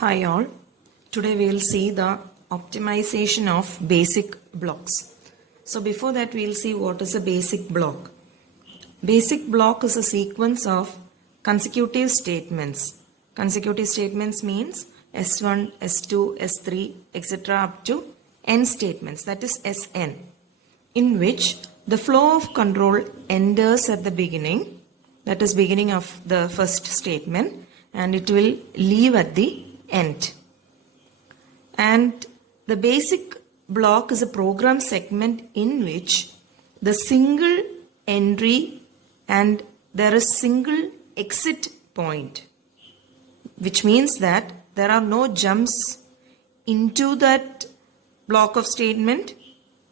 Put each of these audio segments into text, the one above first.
Hi all, today we will see the optimization of basic blocks. So before that we will see what is a basic block. Basic block is a sequence of consecutive statements. Consecutive statements means S1, S2, S3 etc. up to n statements, that is Sn, in which the flow of control enters at the beginning, that is beginning of the first statement, and it will leave at the end. And the basic block is a program segment in which the single entry and there is single exit point, which means that there are no jumps into that block of statement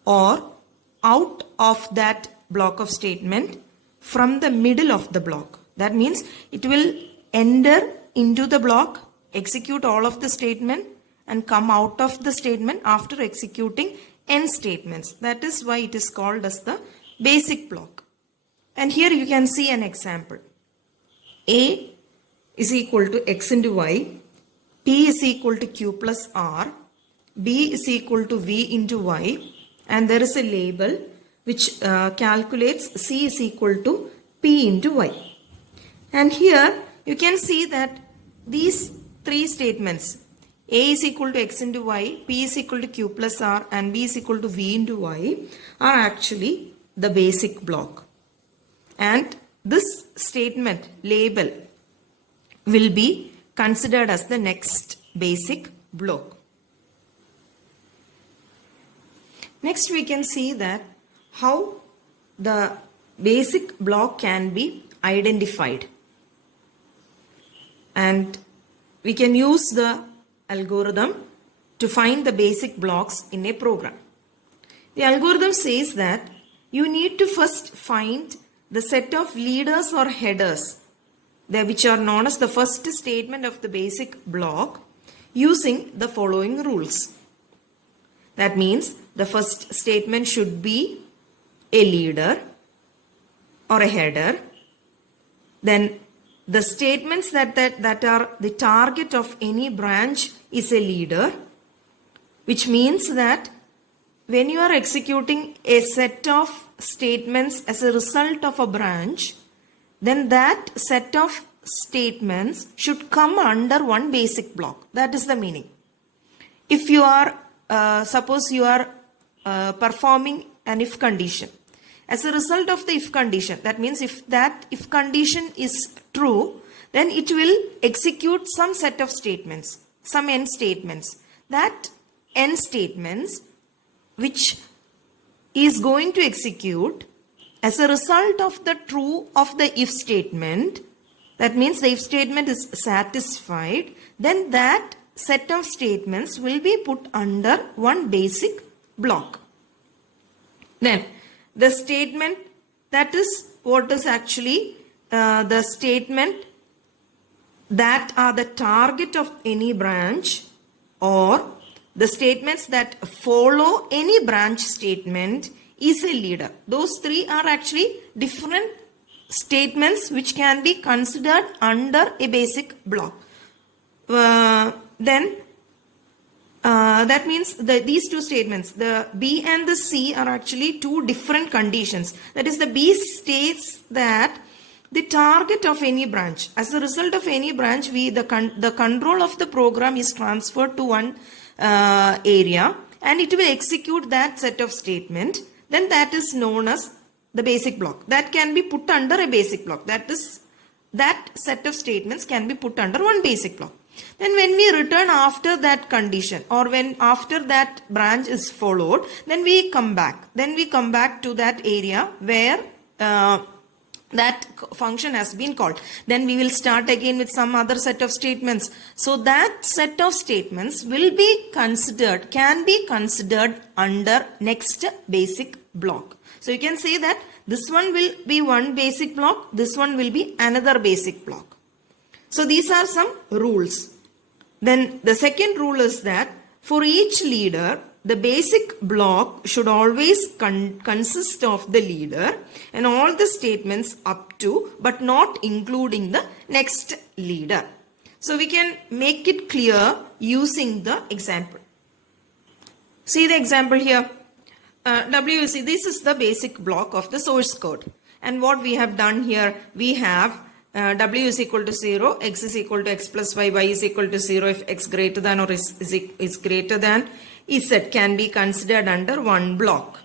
or out of that block of statement from the middle of the block. That means it will enter into the block, execute all of the statement and come out of the statement after executing n statements. That is why it is called as the basic block. And here you can see an example. A is equal to x into y, P is equal to q plus r, B is equal to v into y, and there is a label which calculates C is equal to P into y. And here you can see that these three statements, A is equal to x into y, P is equal to q plus r, and B is equal to v into y, are actually the basic block. And this statement label will be considered as the next basic block. Next we can see that how the basic block can be identified. And we can use the algorithm to find the basic blocks in a program. The algorithm says that you need to first find the set of leaders or headers, which are known as the first statement of the basic block, using the following rules. That means the first statement should be a leader or a header. Then the statements that are the target of any branch is a leader, which means that when you are executing a set of statements as a result of a branch, then that set of statements should come under one basic block. That is the meaning. If you are, suppose you are performing an if condition. As a result of the if condition, that means if that if condition is true, then it will execute some set of statements, some n statements. That n statements which is going to execute as a result of the true of the if statement, that means the if statement is satisfied, then that set of statements will be put under one basic block. Then the statement, that is what is actually the statement that are the target of any branch, or the statements that follow any branch statement is a leader. Those three are actually different statements which can be considered under a basic block. That means these two statements, the B and the C, are actually two different conditions. That is, the B states that the target of any branch, as a result of any branch, the control of the program is transferred to one area and it will execute that set of statement. Then that is known as the basic block. That can be put under a basic block. That is, that set of statements can be put under one basic block. Then when we return after that condition, or when after that branch is followed, then we come back. Then we come back to that area where that function has been called. Then we will start again with some other set of statements. So that set of statements will be considered, can be considered under next basic block. So you can say that this one will be one basic block, this one will be another basic block. So these are some rules. Then the second rule is that for each leader, the basic block should always consist of the leader and all the statements up to but not including the next leader. So we can make it clear using the example. See the example here. WC, this is the basic block of the source code. And what we have done here, we have W is equal to 0, X is equal to X plus Y, Y is equal to 0 if X greater than or is greater than Z can be considered under one block.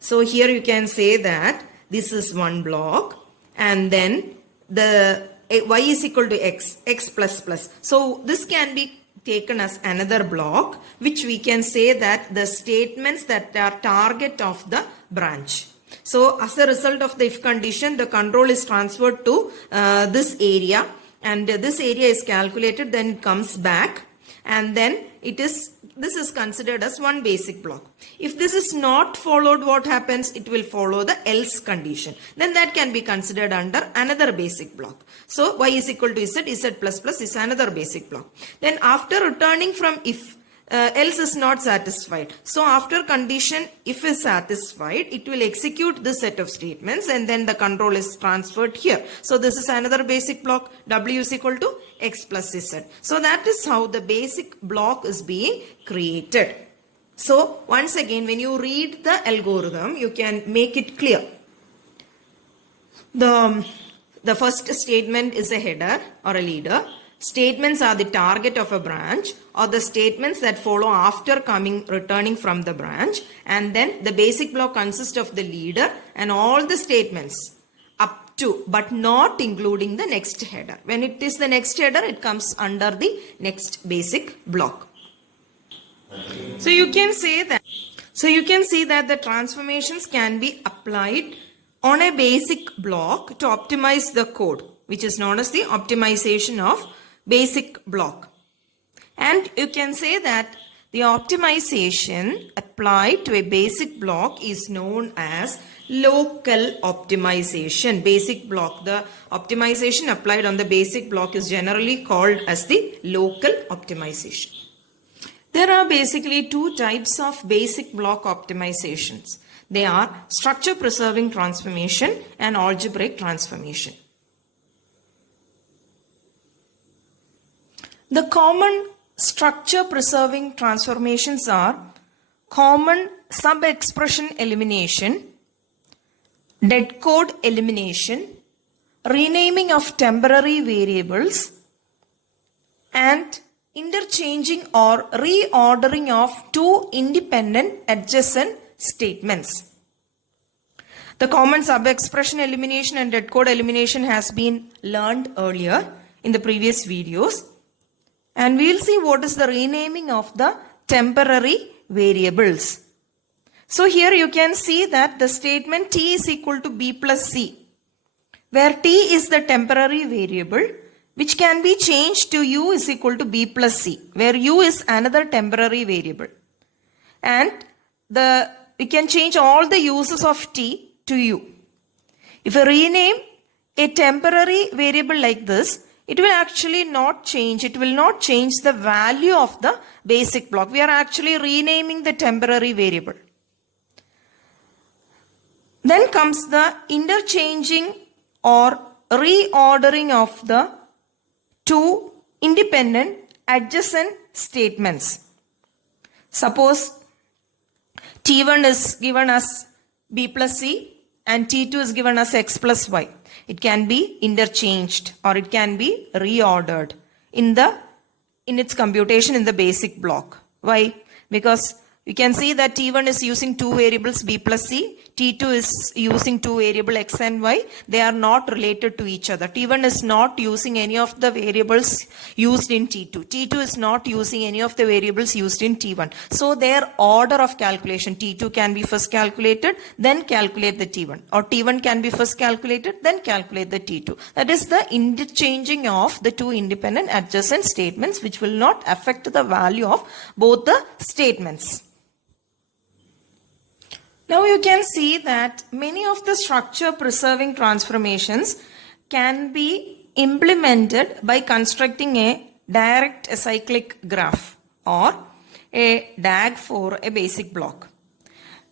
So here you can say that this is one block and then the Y is equal to X, X plus plus. So this can be taken as another block, which we can say that the statements that are target of the branch. So as a result of the if condition, the control is transferred to this area and this area is calculated, then it comes back and then this is considered as one basic block. If this is not followed, what happens? It will follow the else condition. Then that can be considered under another basic block. So Y is equal to Z, Z plus plus is another basic block. Then after returning from if, else is not satisfied. So after condition if is satisfied, it will execute this set of statements and then the control is transferred here. So this is another basic block. W is equal to X plus Z. So that is how the basic block is being created. So once again, when you read the algorithm, you can make it clear. The first statement is a header or a leader. Statements are the target of a branch or the statements that follow after returning from the branch, and then the basic block consists of the leader and all the statements up to but not including the next header. When it is the next header, it comes under the next basic block. So you can see that the transformations can be applied on a basic block to optimize the code, which is known as the optimization of basic block. And you can say that the optimization applied to a basic block is known as local optimization. Basic block, the optimization applied on the basic block is generally called as the local optimization. There are basically two types of basic block optimizations. They are structure preserving transformation and algebraic transformation. The common structure preserving transformations are common sub-expression elimination, dead code elimination, renaming of temporary variables, and interchanging or reordering of two independent adjacent statements. The common sub-expression elimination and dead code elimination has been learned earlier in the previous videos. And we will see what is the renaming of the temporary variables. So here you can see that the statement t is equal to b plus c, where t is the temporary variable which can be changed to u is equal to b plus c, where u is another temporary variable. And we can change all the uses of t to u. If we rename a temporary variable like this, it will actually not change. It will not change the value of the basic block. We are actually renaming the temporary variable. Then comes the interchanging or reordering of the two independent adjacent statements. Suppose T1 is given as b plus c and T2 is given as x plus y. It can be interchanged or it can be reordered in its computation in the basic block. Why? Because you can see that T1 is using two variables b plus c, T2 is using two variables x and y. They are not related to each other. T1 is not using any of the variables used in T2. T2 is not using any of the variables used in T1. So their order of calculation, T2 can be first calculated, then calculate the T1. Or T1 can be first calculated, then calculate the T2. That is the interchanging of the two independent adjacent statements, which will not affect the value of both the statements. Now you can see that many of the structure preserving transformations can be implemented by constructing a direct acyclic graph or a DAG for a basic block.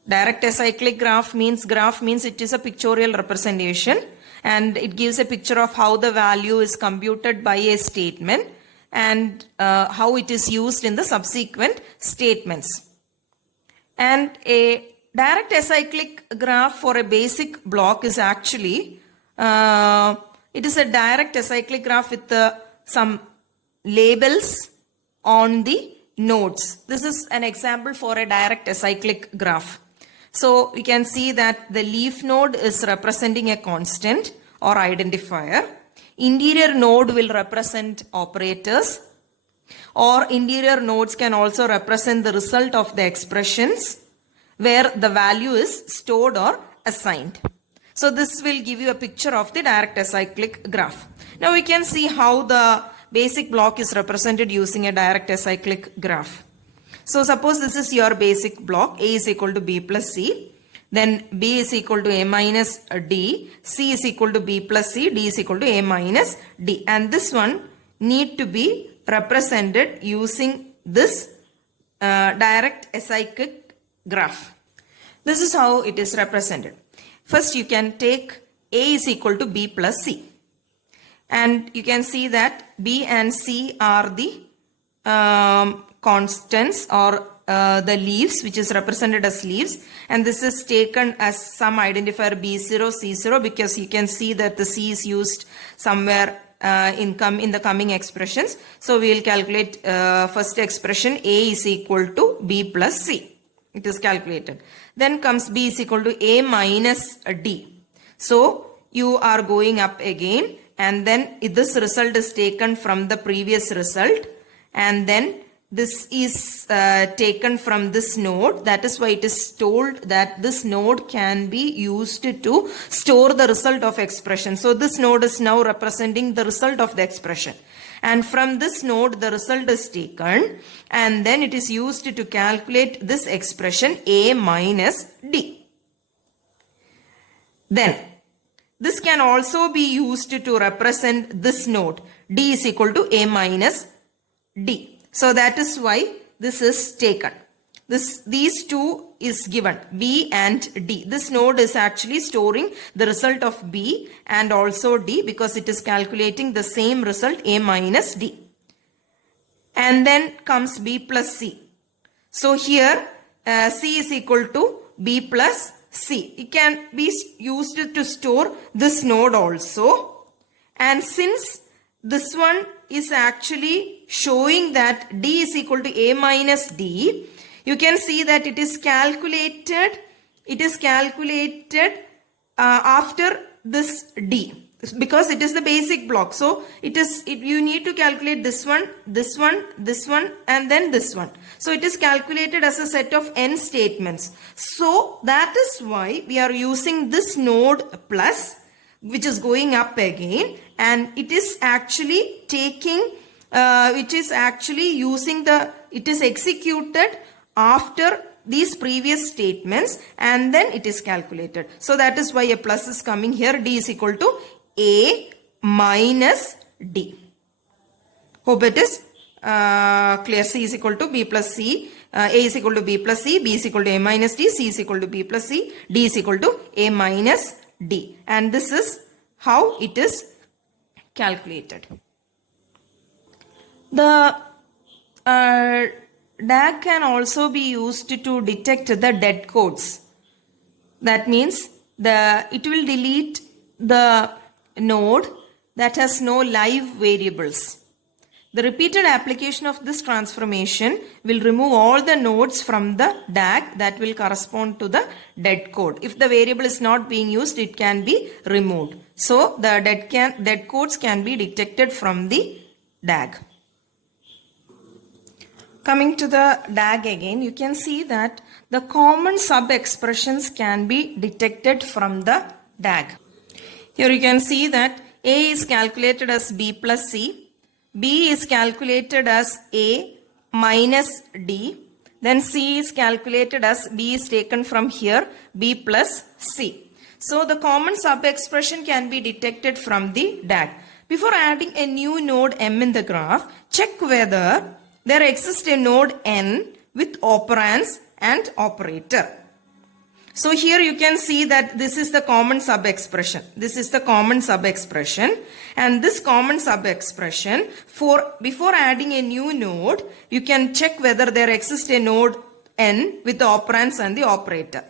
Direct acyclic graph means it is a pictorial representation and it gives a picture of how the value is computed by a statement and how it is used in the subsequent statements. And a direct acyclic graph for a basic block is actually, it is a direct acyclic graph with some labels on the nodes. This is an example for a direct acyclic graph. So we can see that the leaf node is representing a constant or identifier. Interior node will represent operators, or interior nodes can also represent the result of the expressions where the value is stored or assigned. So this will give you a picture of the direct acyclic graph. Now we can see how the basic block is represented using a direct acyclic graph. So suppose this is your basic block. A is equal to B plus C. Then B is equal to A minus D. C is equal to B plus C. D is equal to A minus D. And this one need to be represented using this direct acyclic graph. This is how it is represented. First you can take A is equal to B plus C. And you can see that B and C are the constants or the leaves, which is represented as leaves, and this is taken as some identifier B0, C0, because you can see that the C is used somewhere in the coming expressions. So we will calculate first expression A is equal to B plus C. It is calculated. Then comes B is equal to A minus D. So you are going up again, and then this result is taken from the previous result, and then this is taken from this node. That is why it is told that this node can be used to store the result of expression. So this node is now representing the result of the expression. And from this node the result is taken, and then it is used to calculate this expression A minus D. Then this can also be used to represent this node. D is equal to A minus D. So that is why this is taken. These two is given, B and D. This node is actually storing the result of B and also D, because it is calculating the same result, A minus D. And then comes B plus C. So here C is equal to B plus C. It can be used to store this node also. And since this one is actually showing that D is equal to A minus D, you can see that it is calculated after this D, because it is the basic block. So you need to calculate this one, this one, this one, and then this one. So it is calculated as a set of n statements. So that is why we are using this node plus, which is going up again, and it is actually taking it is executed after these previous statements, and then it is calculated. So that is why a plus is coming here. D is equal to A minus D. Hope it is clear. C is equal to B plus C. A is equal to B plus C. B is equal to A minus D. C is equal to B plus C. D is equal to A minus D. And this is how it is calculated. The DAG can also be used to detect the dead codes. That means it will delete the node that has no live variables. The repeated application of this transformation will remove all the nodes from the DAG that will correspond to the dead code. If the variable is not being used, it can be removed. So the dead codes can be detected from the DAG. Coming to the DAG again, you can see that the common sub-expressions can be detected from the DAG. Here you can see that A is calculated as B plus C. B is calculated as A minus D. Then C is calculated as B is taken from here, B plus C. So the common sub-expression can be detected from the DAG. Before adding a new node M in the graph, check whether there exists a node N with operands and operator. So here you can see that this is the common sub-expression. This is the common sub-expression, and this common sub-expression, before adding a new node, you can check whether there exists a node n with the operands and the operator.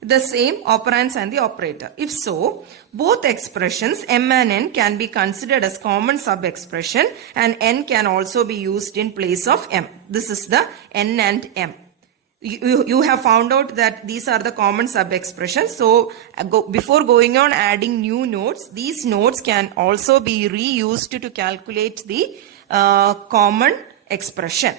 The same operands and the operator. If so, both expressions m and n can be considered as common sub-expression, and n can also be used in place of m. This is the n and m. You have found out that these are the common sub-expressions. So before going on adding new nodes, these nodes can also be reused to calculate the common expression.